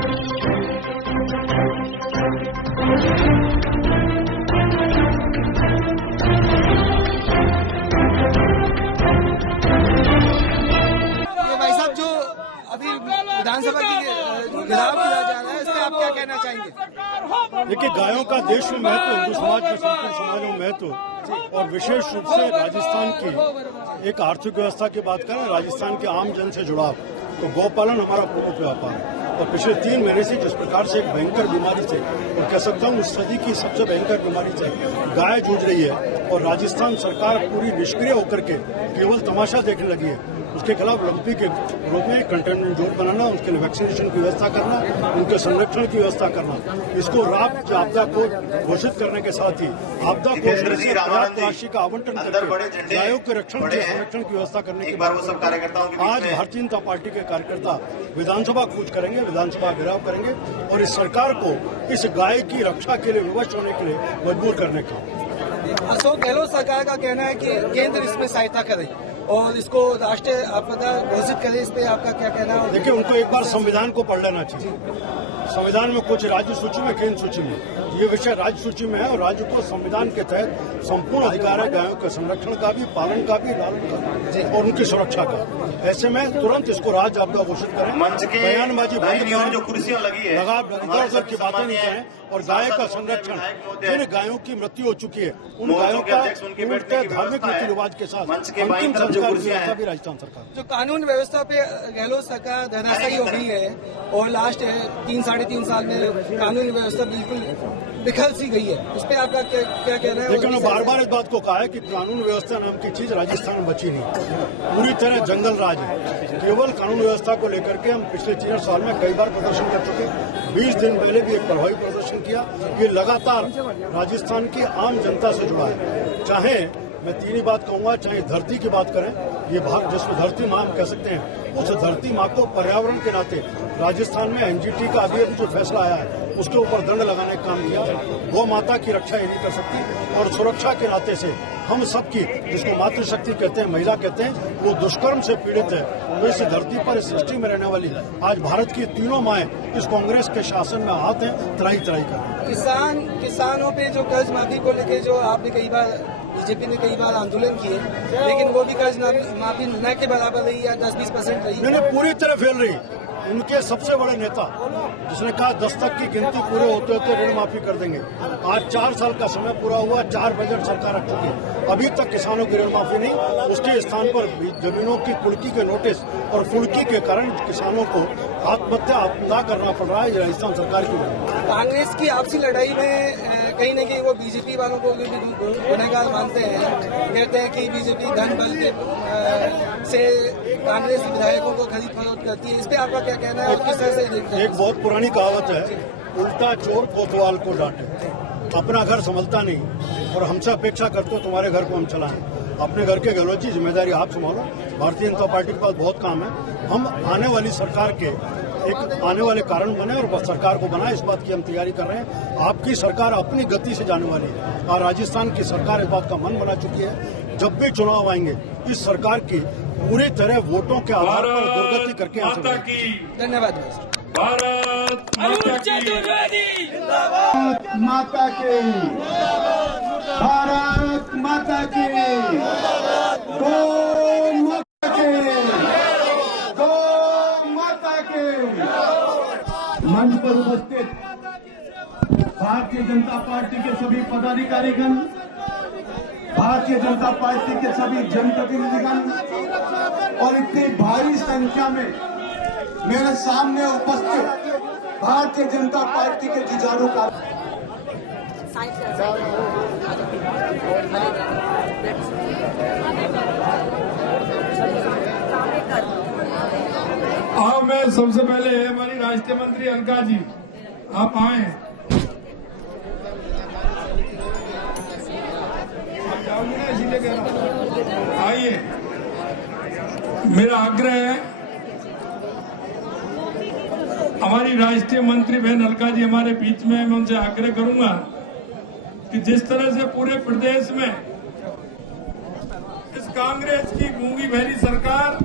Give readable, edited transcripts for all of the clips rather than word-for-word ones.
भाई साहब, जो अभी विधानसभा की घिराव किया जा रहा है, इस पर आप क्या कहना चाहेंगे? देखिए, गायों का देश में महत्व, हिंदू समाज में, संपूर्ण समाज में महत्व, और विशेष रूप से राजस्थान की एक आर्थिक व्यवस्था की बात करें, राजस्थान के आम जन से जुड़ाव, तो गौपालन हमारा प्रमुख व्यापार है। और पिछले 3 महीने से जिस प्रकार से एक भयंकर बीमारी से, और कह सकता हूँ इस सदी की सबसे भयंकर बीमारी से गाय जूझ रही है, और राजस्थान सरकार पूरी निष्क्रिय होकर के केवल तमाशा देखने लगी है, उसके खिलाफ लंपी के रूप में कंटेनमेंट जोन बनाना, उसके लिए वैक्सीनेशन की व्यवस्था करना, उनके संरक्षण की व्यवस्था करना, इसको आपदा को घोषित करने के साथ ही आपदा को राशि का आवंटन करके गायों के रक्षण के संरक्षण की व्यवस्था करने के बाद आज भारतीय जनता पार्टी के कार्यकर्ता विधानसभा कूच करेंगे, विधानसभा घेराव करेंगे, और इस सरकार को इस गाय की रक्षा के लिए विवश होने के लिए मजबूर करने का। अशोक गहलोत सरकार का कहना है कि केंद्र इसमें सहायता करे और इसको राष्ट्रीय आपदा घोषित करे, इस पे आपका क्या कहना है? देखिए, उनको एक बार संविधान को पढ़ लेना चाहिए। संविधान में कुछ राज्य सूची में, केंद्र सूची में, ये विषय राज्य सूची में है, और राज्य को संविधान के तहत संपूर्ण अधिकार है गायों के संरक्षण का भी, पालन का भी, लालन का भी, और उनकी सुरक्षा का। ऐसे में तुरंत इसको राज्य आपदा घोषित करें, बयानबाजी बंद करें, जो कुर्सियां लगी है इधर की बातें नहीं करें, और गाय का संरक्षण, जिन गायों की मृत्यु हो चुकी है उन गायों का धार्मिक रीति रिवाज के साथ अंतिम संस्कार की व्यवस्था भी राजस्थान सरकार। जो कानून व्यवस्था पे गहलोत सरकार धराशायी हो गई है, और लास्ट 3-3.5 साल में कानून व्यवस्था बिल्कुल बिखर सी गई है, इस पे आपका क्या कहना है? लेकिन बार बार इस बात को कहा है कि कानून व्यवस्था नाम की चीज राजस्थान में बची नहीं, पूरी तरह जंगल राज है। केवल कानून व्यवस्था को लेकर के हम पिछले 3 साल में कई बार प्रदर्शन कर चुके, 20 दिन पहले भी एक प्रभावी प्रदर्शन किया। ये लगातार राजस्थान की आम जनता से जुड़ा है। चाहे मैं 3 ही बात कहूंगा, चाहे धरती की बात करें, ये भाग जिसको धरती माँ हम कह सकते हैं, उस धरती माँ को पर्यावरण के नाते राजस्थान में एनजीटी का अभी जो फैसला आया है उसके ऊपर दंड लगाने का काम किया। गौ माता की रक्षा ये नहीं कर सकती, और सुरक्षा के नाते से हम सबकी, जिसको मातृशक्ति कहते हैं, महिला कहते हैं, वो दुष्कर्म से पीड़ित है। तो इस धरती पर, इस सृष्टि में रहने वाली आज भारत की तीनों माएं इस कांग्रेस के शासन में हाथ हैं, त्राही कर। किसानों पे जो कर्ज माफी को लेकर जो आपने कई बार, बीजेपी ने कई बार आंदोलन किए, लेकिन वो भी कर्ज माफी न के बराबर रही या 10-20% रही। नहीं, पूरी तरह फेल रही। उनके सबसे बड़े नेता जिसने कहा 10 तक की गिनती पूरे होते होते ऋण माफी कर देंगे, आज 4 साल का समय पूरा हुआ, 4 बजट सरकार रख चुकी है, अभी तक किसानों की ऋण माफी नहीं। उसके स्थान पर जमीनों की कुर्की के नोटिस, और कुर्की के कारण किसानों को आत्महत्या न करना पड़ रहा है। ये राजस्थान सरकार की वजह। कांग्रेस की आपसी लड़ाई में कहीं न कहीं वो बीजेपी वालों को भी गुनहगार मानते हैं, कहते हैं कि बीजेपी धन बल से कांग्रेस विधायकों को खरीद फरोख्त करती है, इस पे आपका क्या कहना है और किस तरह से देखते हैं? एक बहुत पुरानी कहावत है, उल्टा चोर कोतवाल को डांटे। अपना घर संभलता नहीं और हमसे अपेक्षा करते हो तुम्हारे घर को हम चलाएं। अपने घर के गहलोत की जिम्मेदारी आप संभालो। भारतीय जनता पार्टी के पास बहुत काम है। हम आने वाली सरकार के एक आने वाले कारण बने और सरकार को बनाए, इस बात की हम तैयारी कर रहे हैं। आपकी सरकार अपनी गति से जाने वाली है और राजस्थान की सरकार इस बात का मन बना चुकी है। जब भी चुनाव आएंगे इस सरकार की पूरी तरह वोटों के आधार पर दुर्गति करके यहाँ से। धन्यवाद। भारत माता की माता की, भारत माता की, गौ माता की, गौ माता की। मंच पर उपस्थित भारतीय जनता पार्टी के सभी पदाधिकारीगण, भारतीय जनता पार्टी के सभी जनप्रतिनिधिगण और इतनी भारी संख्या में मेरे सामने उपस्थित भारतीय जनता पार्टी के जुझारू मैं सबसे पहले हमारी राष्ट्रीय मंत्री अलका जी आप आए। आइए, मेरा आग्रह है हमारी राष्ट्रीय मंत्री बहन अलका जी हमारे बीच में, मैं उनसे आग्रह करूंगा कि जिस तरह से पूरे प्रदेश में इस कांग्रेस की गूंगी बहरी सरकार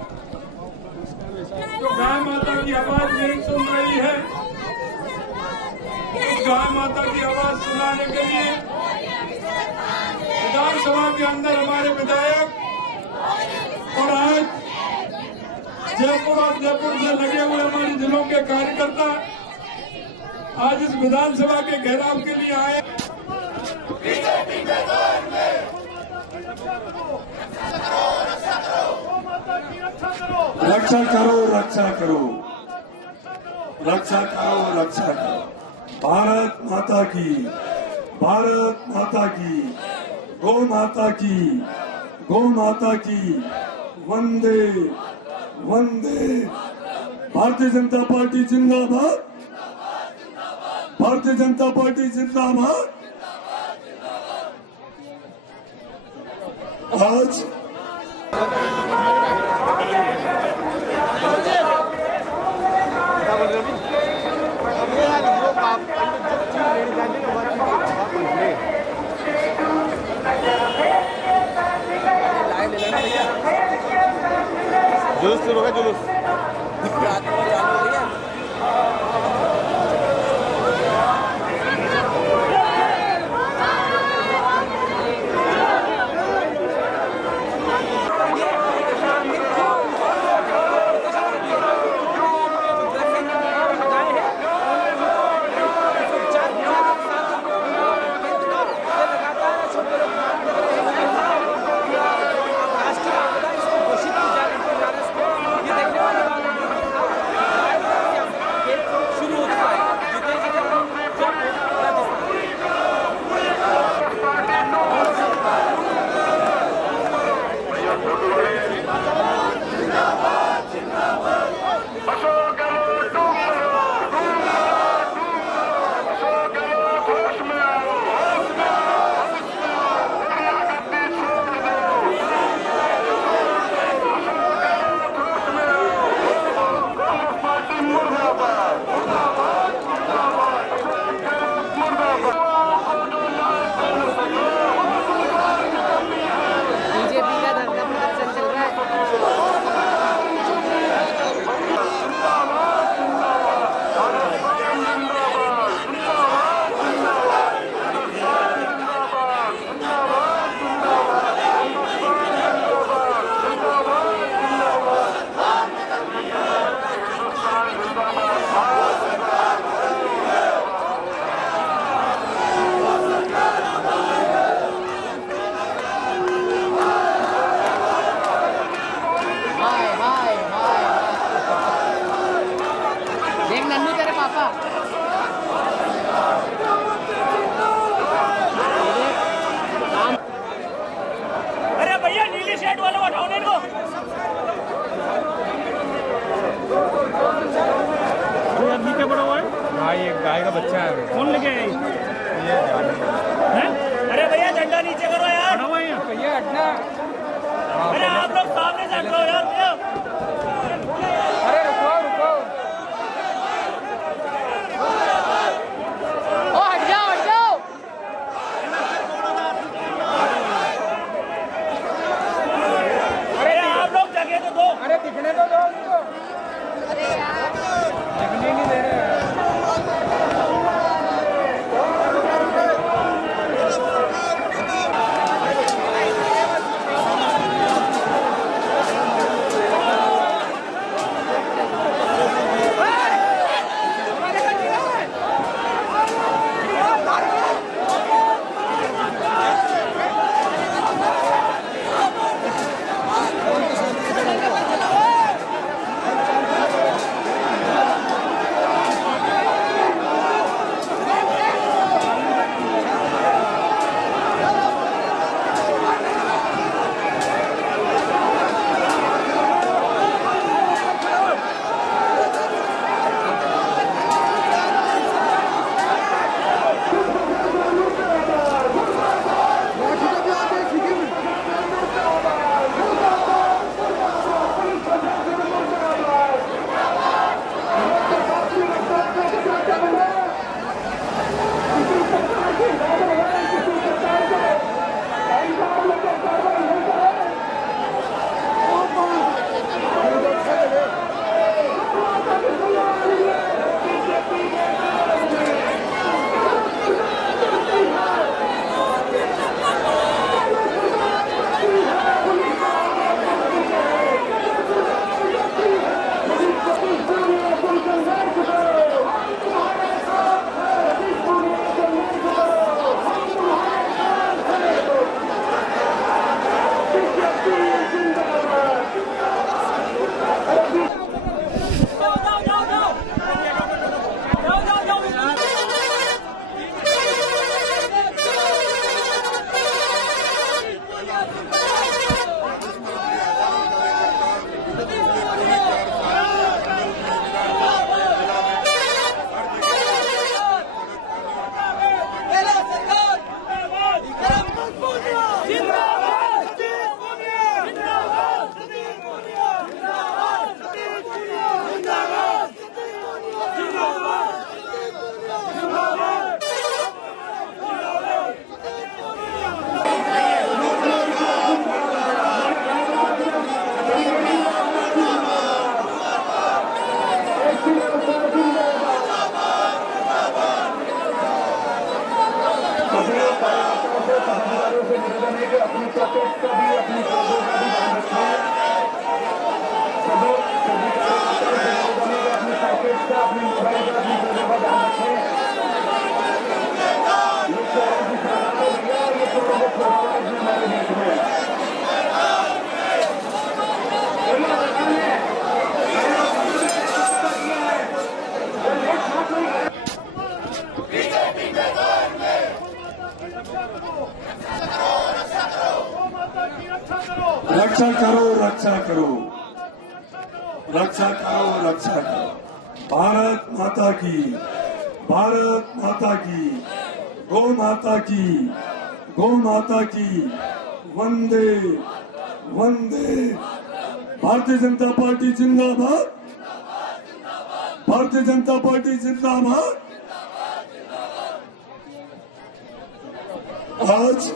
जो गाय माता की आवाज नहीं सुन रही है, गाय माता की आवाज सुनाने के लिए विधानसभा के अंदर हमारे विधायक और आज जयपुर और जयपुर से लगे हुए हमारे जिलों के कार्यकर्ता आज इस विधानसभा के घेराव के लिए आए। रक्षा करो, रक्षा करो, रक्षा करो, रक्षा करो। भारत माता की, भारत माता की, गौ माता की, गौ माता की, वंदे वंदे। भारतीय जनता पार्टी जिंदाबाद, भारतीय जनता पार्टी जिंदाबाद। आज जुलूस शुरू होगा, जुलूस ये गाय का बच्चा है। कौन लेके आए? ये हैं? अरे भैया झंडा नीचे करो यार। खड़ा हुआ है यहाँ। भैया हटना। अरे आप लोग सामने से हटो यार भैया। अरे रुको रुको। ओ हट जाओ हट जाओ। अरे आप लोग जगह तो दो। अरे दिखने तो दो उनको। दिखने नहीं दे रहे। रक्षा करो रक्षा करो रक्षा करो रक्षा करो। भारत माता की, भारत माता की, गौ माता की, गौ माता की, वंदे वंदे। भारतीय जनता पार्टी जिंदाबाद, भारतीय जनता पार्टी जिंदाबाद। आज